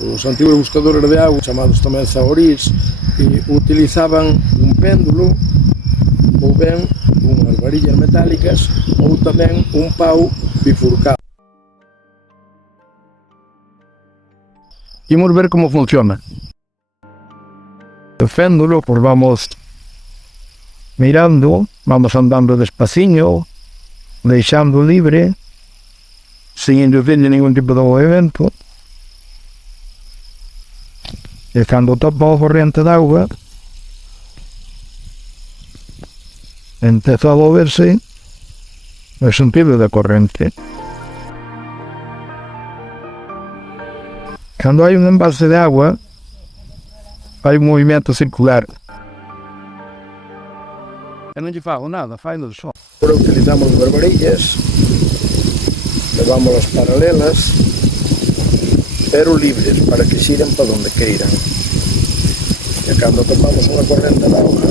Os antigos buscadores de auga, chamados tamén zaorís, utilizaban un péndulo ou ben unhas varillas metálicas ou tamén un pau bifurcado. Imos ver como funciona. O péndulo, pois vamos mirando, vamos andando despaciño, deixando libre, sin inducirle ningún tipo de movimento. E cando topa a corrente de auga, empeza a moverse no sentido da corrente. Cando hai un embalse de agua, hai un movimento circular. E non lle fago nada, fai no só. Agora utilizamos as varillas, levámoslas paralelas, pero libres, para que xiren para donde queiran. E cando topamos unha corrente de auga,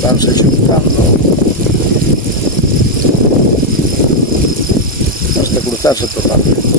vanse xuntando hasta cruzarse totalmente.